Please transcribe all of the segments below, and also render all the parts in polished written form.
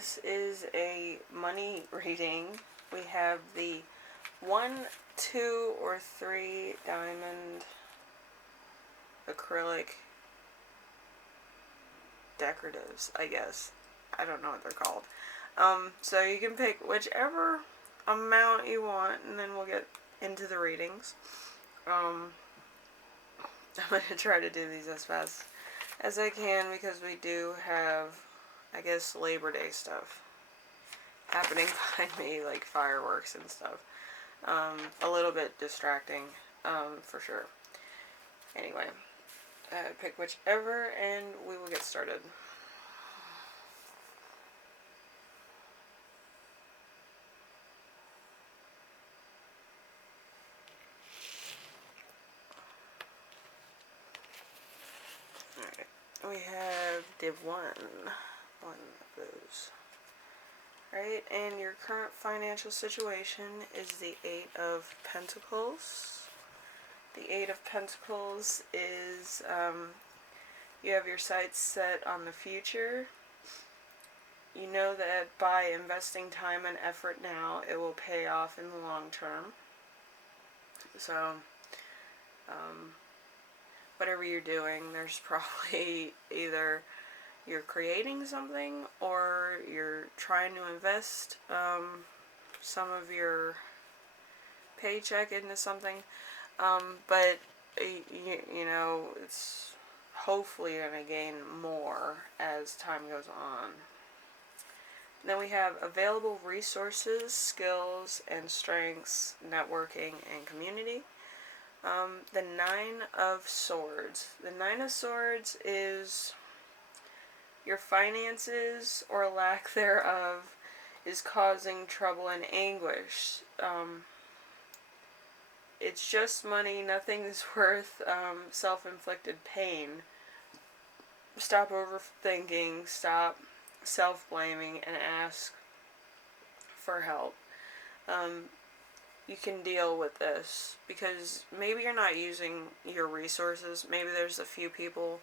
this is a money reading. We have the 1, 2, or 3 diamond acrylic decoratives, I guess. I don't know what they're called. So you can pick whichever amount you want, and then we'll get into the readings. I'm going to try to do these as fast as I can because we do have, I guess, Labor Day stuff happening behind me, like fireworks and stuff. A little bit distracting, for sure. Anyway, pick whichever and we will get started. Alright, we have Div 1. One of those. Right, and your current financial situation is the 8 of Pentacles. The 8 of Pentacles is, you have your sights set on the future. You know that by investing time and effort now, it will pay off in the long term. So, whatever you're doing, there's probably either you're creating something or you're trying to invest some of your paycheck into something, but you know, it's hopefully going to gain more as time goes on. Then we have available resources, skills, and strengths, networking, and community. The 9 of Swords. The 9 of Swords is your finances, or lack thereof, is causing trouble and anguish. It's just money. Nothing is worth self-inflicted pain. Stop overthinking. Stop self-blaming and ask for help. You can deal with this because maybe you're not using your resources. Maybe there's a few people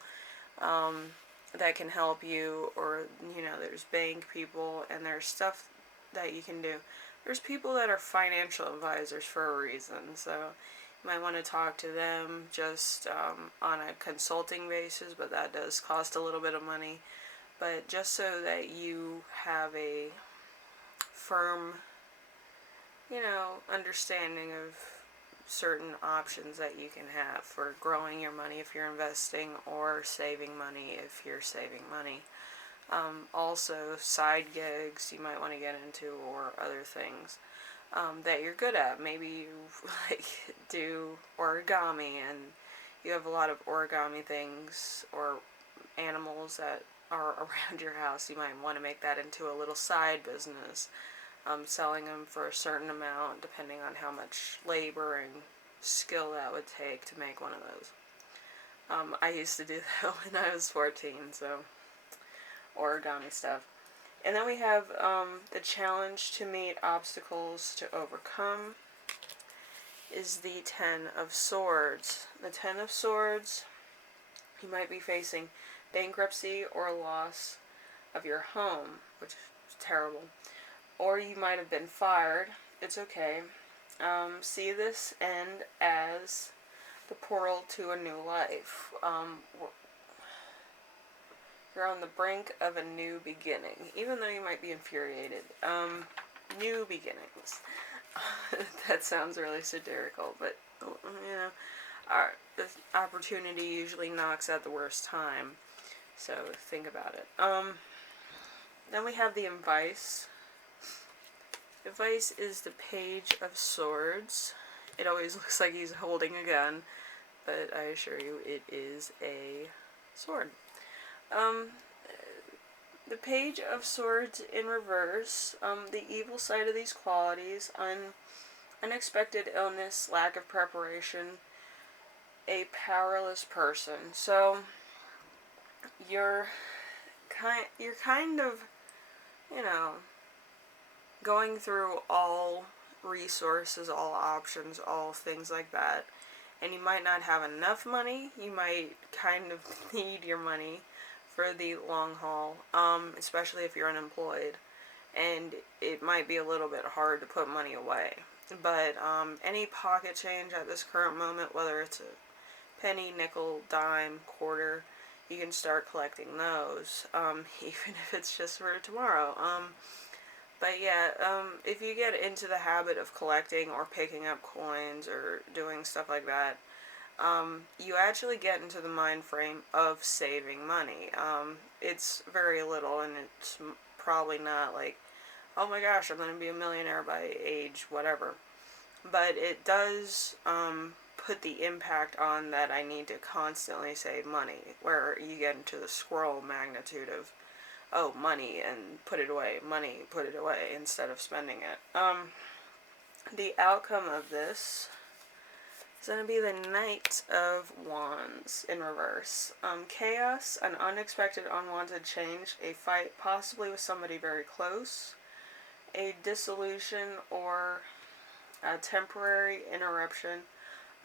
that can help you, or you know, there's bank people and there's stuff that you can do. There's people that are financial advisors for a reason, so you might want to talk to them just on a consulting basis, but that does cost a little bit of money. But just so that you have a firm, you know, understanding of certain options that you can have for growing your money if you're investing, or saving money if you're saving money. Also, side gigs you might want to get into, or other things that you're good at. Maybe you like do origami and you have a lot of origami things or animals that are around your house. You might want to make that into a little side business, selling them for a certain amount depending on how much labor and skill that would take to make one of those. I used to do that when I was 14, so origami stuff. And then we have the challenge to meet obstacles to overcome is the 10 of Swords. The 10 of Swords, you might be facing bankruptcy or loss of your home, which is terrible. Or you might have been fired. It's okay. See this end as the portal to a new life. You're on the brink of a new beginning, even though you might be infuriated. New beginnings. That sounds really satirical, but you know, this opportunity usually knocks at the worst time. So think about it. Then we have the advice. Advice is the Page of Swords. It always looks like he's holding a gun, but I assure you it is a sword. The Page of Swords in reverse, the evil side of these qualities, unexpected illness, lack of preparation, a powerless person. So you're kind of, you know, going through all resources, all options, all things like that, and you might not have enough money. You might kind of need your money for the long haul, especially if you're unemployed, and it might be a little bit hard to put money away. But any pocket change at this current moment, whether it's a penny, nickel, dime, quarter, you can start collecting those, even if it's just for tomorrow. But yeah, if you get into the habit of collecting or picking up coins or doing stuff like that, you actually get into the mind frame of saving money. It's very little, and it's probably not like, oh my gosh, I'm going to be a millionaire by age whatever. But it does put the impact on that I need to constantly save money, where you get into the squirrel magnitude of, oh, money and put it away, money, put it away, instead of spending it. The outcome of this is going to be the Knight of Wands in reverse. Chaos, an unexpected unwanted change, a fight possibly with somebody very close, a dissolution or a temporary interruption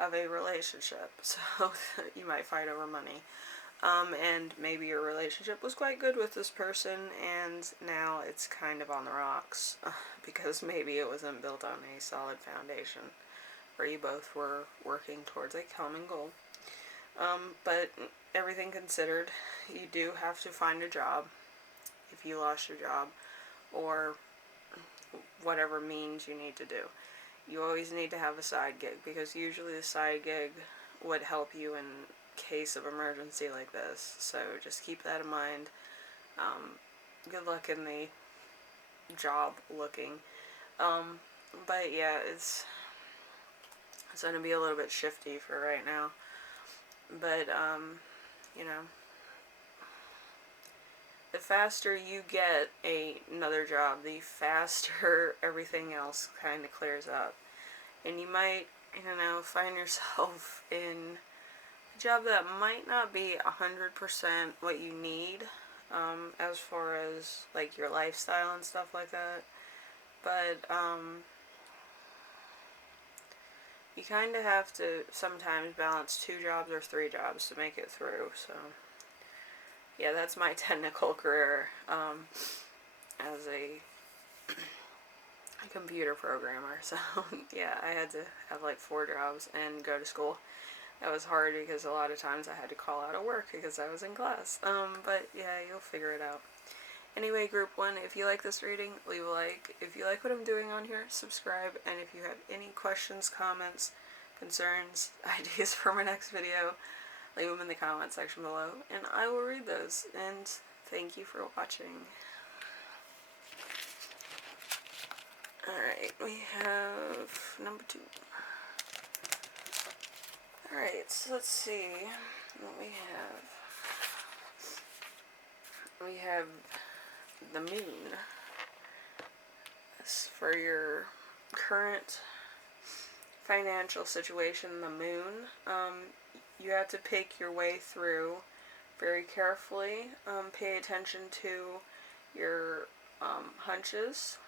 of a relationship. So you might fight over money. And maybe your relationship was quite good with this person, and now it's kind of on the rocks because maybe it wasn't built on a solid foundation where you both were working towards a common goal. But everything considered, you do have to find a job if you lost your job, or whatever means you need to do. You always need to have a side gig, because usually the side gig would help you in case of emergency like this. So just keep that in mind. Good luck in the job looking. But yeah, it's going to be a little bit shifty for right now. But, you know, the faster you get another job, the faster everything else kind of clears up. And you might, find yourself in a job that might not be 100% what you need, as far as, like, your lifestyle and stuff like that. But, you kind of have to sometimes balance 2 jobs or 3 jobs to make it through, so yeah, that's my technical career, as a computer programmer. So yeah, I had to have like 4 jobs and go to school. That was hard because a lot of times I had to call out of work because I was in class. But yeah, you'll figure it out. Anyway, group 1, if you like this reading, leave a like. If you like what I'm doing on here, subscribe. And if you have any questions, comments, concerns, ideas for my next video, leave them in the comment section below, and I will read those. And thank you for watching. Alright, we have number 2. Alright, so let's see what we have. We have the moon. As for your current financial situation, the moon, you have to pick your way through very carefully. Pay attention to your hunches,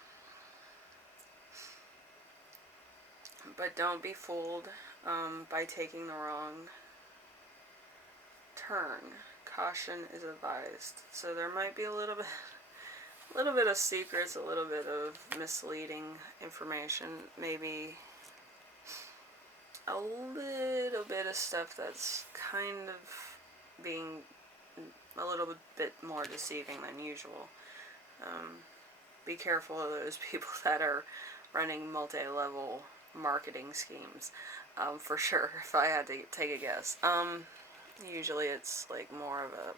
but don't be fooled by taking the wrong turn. Caution is advised. So there might be a little bit of secrets, a little bit of misleading information, maybe a little bit of stuff that's kind of being a little bit more deceiving than usual. Be careful of those people that are running multi-level marketing schemes, for sure, if I had to take a guess. Usually it's like more of a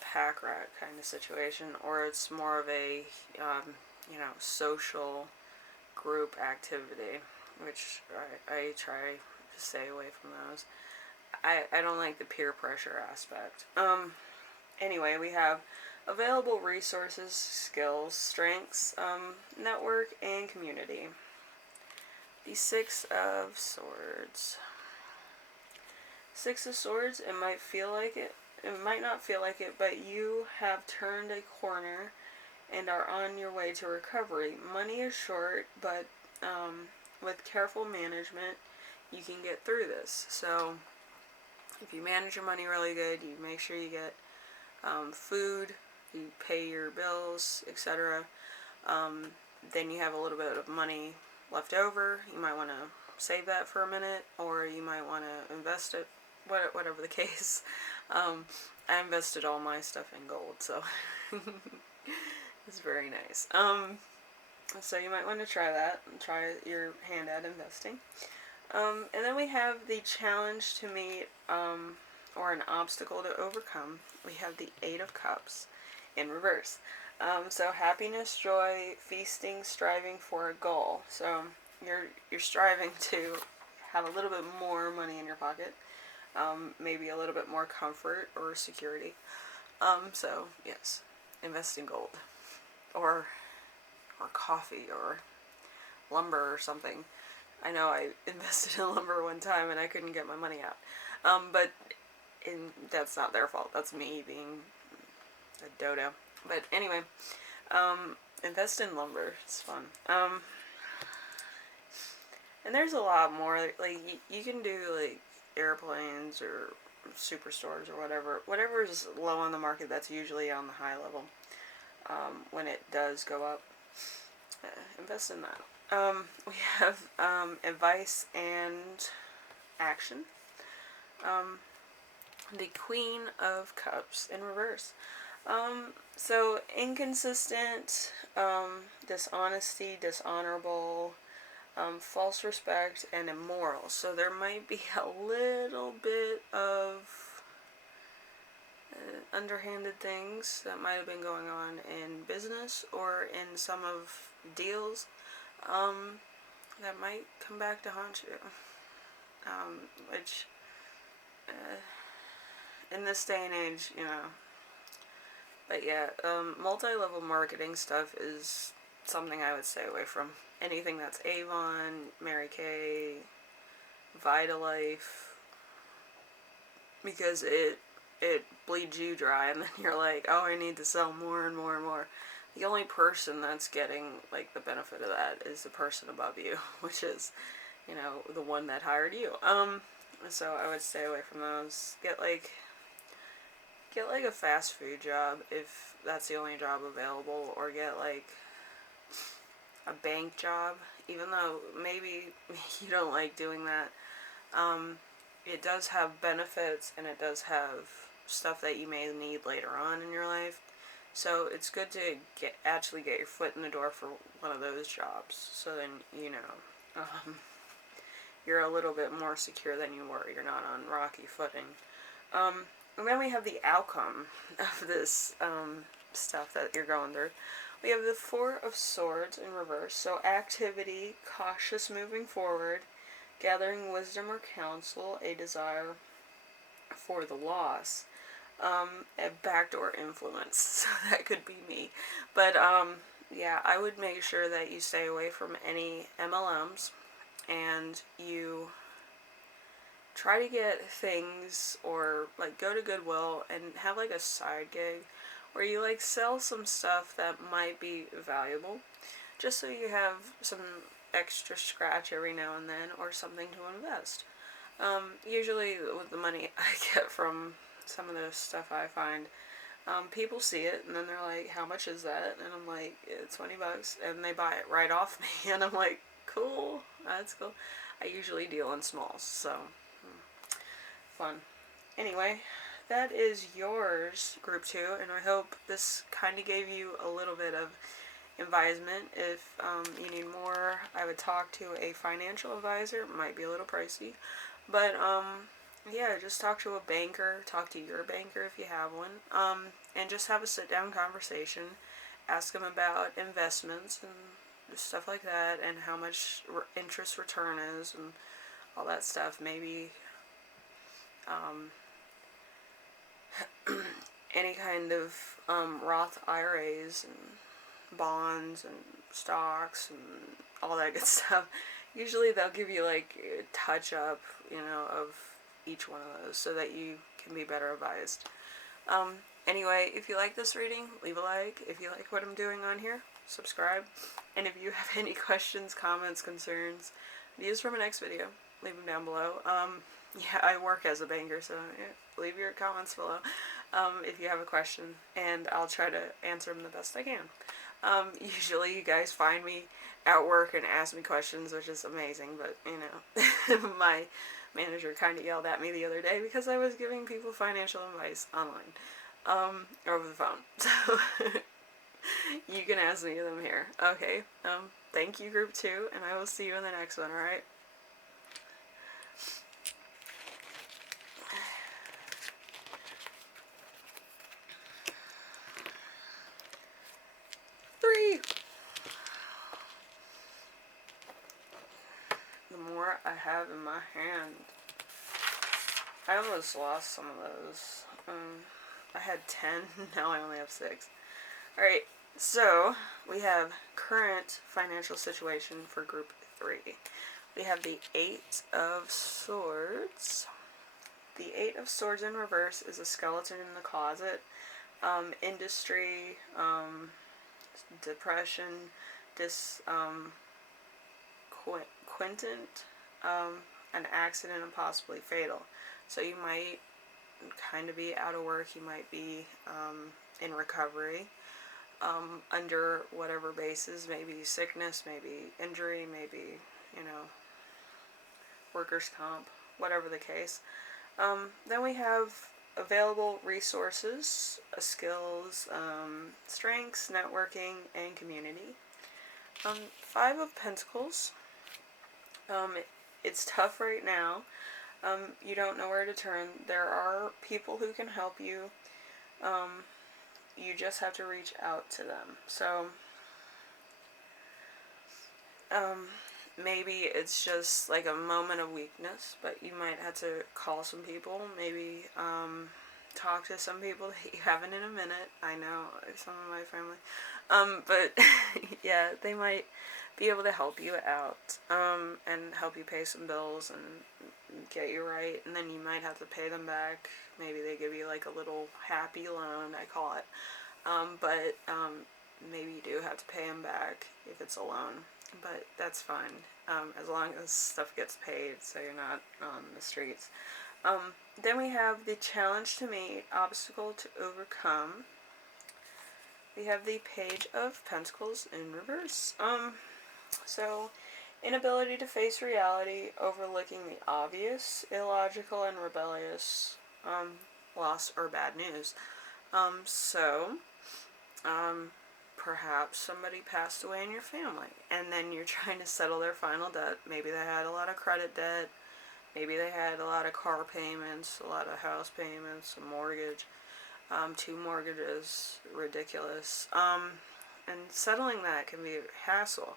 pack rat kind of situation, or it's more of a, social group activity, which I try to stay away from those. I don't like the peer pressure aspect. Anyway, we have available resources, skills, strengths, network, and community. The 6 of Swords. 6 of Swords, it might feel like it. It might not feel like it, but you have turned a corner and are on your way to recovery. Money is short, but with careful management, you can get through this. So If you manage your money really good, you make sure you get food, you pay your bills, etc. Then you have a little bit of money left over. You might want to save that for a minute, or you might want to invest it, whatever the case. I invested all my stuff in gold, so it's very nice. So you might want to try that, and try your hand at investing. And then we have the challenge to meet, or an obstacle to overcome. We have the Eight of Cups in reverse. So happiness, joy, feasting, striving for a goal. So you're striving to have a little bit more money in your pocket, maybe a little bit more comfort or security. So yes, invest in gold, or coffee, or lumber, or something. I know I invested in lumber one time and I couldn't get my money out. But that's not their fault. That's me being a dodo. But anyway, invest in lumber. It's fun. And there's a lot more. Like, you can do, like, airplanes or superstores or whatever. Whatever is low on the market, that's usually on the high level. When it does go up, invest in that. We have advice and action. The Queen of Cups in reverse. So inconsistent, dishonesty, dishonorable, false respect, and immoral. So there might be a little bit of underhanded things that might have been going on in business or in some of deals, that might come back to haunt you. Which, in this day and age, But yeah, multi-level marketing stuff is something I would stay away from. Anything that's Avon, Mary Kay, Vitalife, because it bleeds you dry, and then you're like, oh, I need to sell more and more and more. The only person that's getting, like, the benefit of that is the person above you, which is, the one that hired you. So I would stay away from those. Get a fast food job if that's the only job available, or get, like, a bank job, even though maybe you don't like doing that. It does have benefits, and it does have stuff that you may need later on in your life. So it's good to actually get your foot in the door for one of those jobs. So then, you're a little bit more secure than you were. You're not on rocky footing. And then we have the outcome of this stuff that you're going through. We have the Four of Swords in reverse. So activity, cautious moving forward, gathering wisdom or counsel, a desire for the loss, a backdoor influence. So that could be me. But yeah, I would make sure that you stay away from any MLMs, and you try to get things, or like go to Goodwill and have like a side gig where you like sell some stuff that might be valuable, just so you have some extra scratch every now and then, or something to invest. Usually with the money I get from some of the stuff I find, people see it and then they're like, how much is that? And I'm like, it's $20, and they buy it right off me, and I'm like, cool, that's cool. I usually deal in smalls, so fun. Anyway, that is yours, Group 2, and I hope this kind of gave you a little bit of advisement. If you need more, I would talk to a financial advisor. It might be a little pricey, but yeah, just talk to a banker, talk to your banker if you have one, and just have a sit-down conversation. Ask them about investments and stuff like that, and how much interest return is, and all that stuff. Maybe any kind of Roth IRAs and bonds and stocks and all that good stuff. Usually they'll give you like a touch up, of each one of those, so that you can be better advised. Anyway, if you like this reading, leave a like. If you like what I'm doing on here, subscribe. And if you have any questions, comments, concerns, views from my next video, leave them down below. Yeah, I work as a banker, so yeah, leave your comments below if you have a question, and I'll try to answer them the best I can. Usually, you guys find me at work and ask me questions, which is amazing, but you know, my manager kind of yelled at me the other day because I was giving people financial advice online over the phone. So, you can ask me them here. Okay, thank you, group 2, and I will see you in the next one, alright? 3. The more I have in my hand. I almost lost some of those. I had 10, now I only have 6. Alright, so we have current financial situation for group 3. We have the 8 of Swords. The 8 of Swords in reverse is a skeleton in the closet. Industry, depression, an accident and possibly fatal. So you might kind of be out of work, you might be in recovery, under whatever basis, maybe sickness, maybe injury, maybe, you know, workers' comp, whatever the case. Then we have available resources, skills, strengths, networking, and community. 5 of Pentacles. It's tough right now. You don't know where to turn. There are people who can help you. You just have to reach out to them. So, maybe it's just like a moment of weakness, but you might have to call some people, maybe talk to some people that you haven't in a minute. I know some of my family. But yeah, they might be able to help you out and help you pay some bills and get you right, and then you might have to pay them back. Maybe they give you like a little happy loan, I call it. But maybe you do have to pay them back if it's a loan, but that's fine, as long as stuff gets paid so you're not on the streets. Then we have the challenge to meet, obstacle to overcome. We have the Page of Pentacles in reverse. So, inability to face reality, overlooking the obvious, illogical and rebellious, loss or bad news. Perhaps somebody passed away in your family, and then you're trying to settle their final debt. Maybe they had a lot of credit debt, maybe they had a lot of car payments, a lot of house payments, a mortgage, 2 mortgages, ridiculous. And settling that can be a hassle.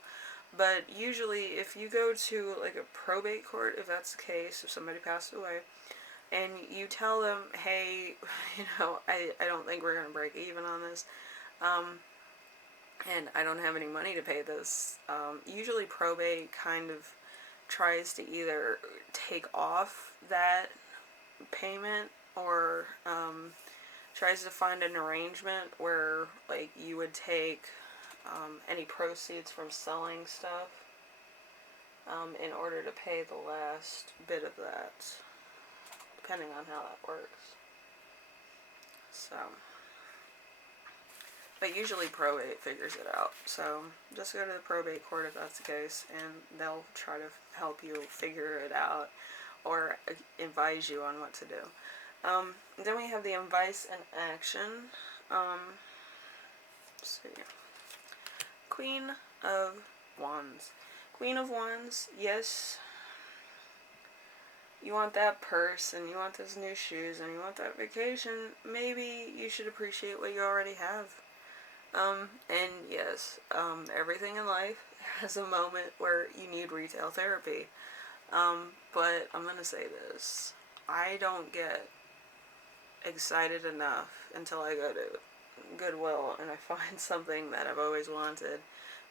But usually, if you go to like a probate court, if that's the case, if somebody passed away, and you tell them, hey, you know, I don't think we're going to break even on this, and I don't have any money to pay this, usually probate kind of tries to either take off that payment or tries to find an arrangement where, like, you would take any proceeds from selling stuff in order to pay the last bit of that, depending on how that works. So, but usually probate figures it out. So just go to the probate court if that's the case, and they'll try to help you figure it out or advise you on what to do. Then we have the advice and action. Let's see. Queen of Wands. Queen of Wands, yes, you want that purse, and you want those new shoes, and you want that vacation. Maybe you should appreciate what you already have. And yes, everything in life has a moment where you need retail therapy. But I'm gonna say this. I don't get excited enough until I go to Goodwill and I find something that I've always wanted,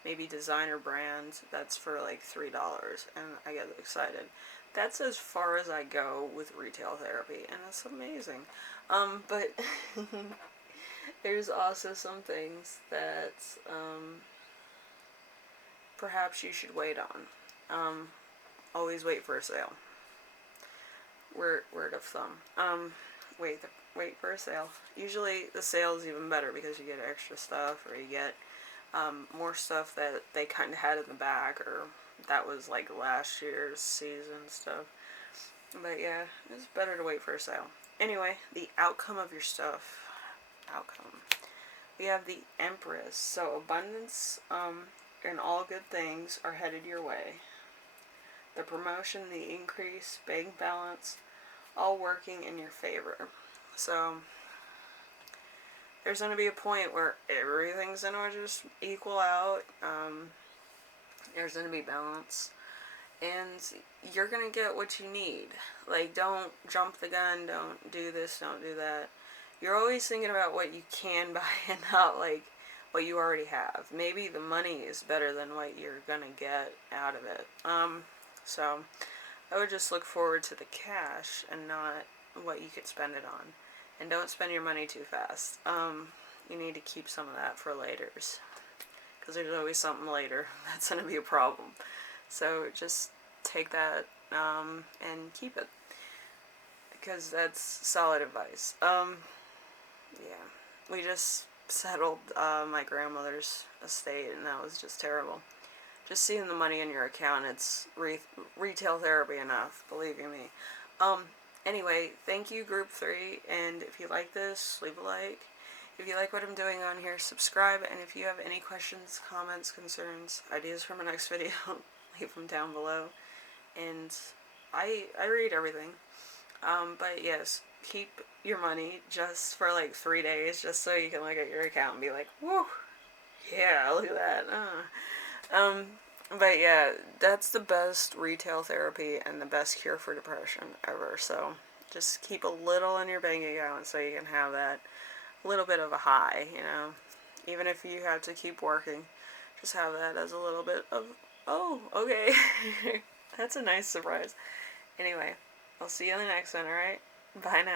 maybe designer brand, that's for like $3, and I get excited. That's as far as I go with retail therapy, and it's amazing. But there's also some things that perhaps you should wait on. Always wait for a sale. word of thumb. Wait for a sale. Usually the sale is even better because you get extra stuff, or you get more stuff that they kind of had in the back, or that was like last year's season stuff. But yeah, it's better to wait for a sale. Anyway, the outcome of your stuff. Outcome. We have the Empress. So abundance and all good things are headed your way. The promotion, the increase, bank balance, all working in your favor. So there's going to be a point where everything's going to just equal out. There's going to be balance. And you're going to get what you need. Like, don't jump the gun. Don't do this. Don't do that. You're always thinking about what you can buy and not, like, what you already have. Maybe the money is better than what you're going to get out of it. So I would just look forward to the cash and not what you could spend it on. And don't spend your money too fast. You need to keep some of that for laters. Because there's always something later that's going to be a problem. So just take that and keep it. Because that's solid advice. Yeah. We just settled my grandmother's estate, and that was just terrible. Just seeing the money in your account, it's retail therapy enough, believe you me. Anyway, thank you, Group 3, and if you like this, leave a like. If you like what I'm doing on here, subscribe, and if you have any questions, comments, concerns, ideas for my next video, leave them down below. And I read everything. But yes, keep your money just for like 3 days, just so you can look at your account and be like, whoo, yeah, look at that. But yeah, that's the best retail therapy and the best cure for depression ever. So just keep a little in your bank account so you can have that little bit of a high, you know. Even if you have to keep working, just have that as a little bit of, oh, okay. That's a nice surprise. Anyway, I'll see you in the next one, alright? Bye now.